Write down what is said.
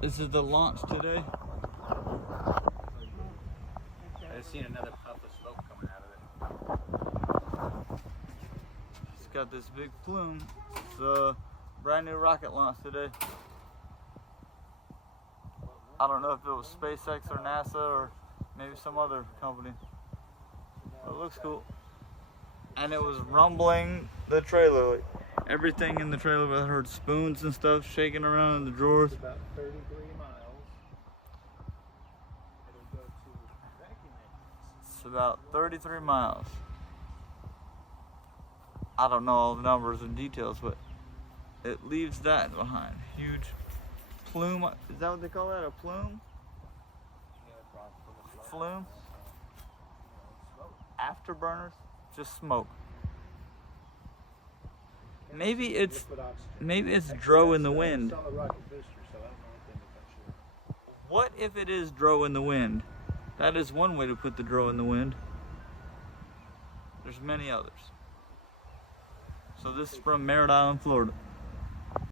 This is the launch today. I've seen another puff of smoke coming out of it. It's got this big plume. It's a brand new rocket launch today. I don't know if it was SpaceX or NASA or maybe some other company. But it looks cool. And it was rumbling the trailer. Like everything in the trailer, I heard spoons and stuff shaking around in the drawers. It's about 33 miles. It'll go to It's about 33 miles. I don't know all the numbers and details, but it leaves that behind. Huge plume. Is that what they call that? A plume? Flume? Afterburners? Just smoke. Maybe it's dro in the wind. What if it is dro in the wind? That is one way to put the dro in the wind. There's many others. So this is from Merritt Island, Florida.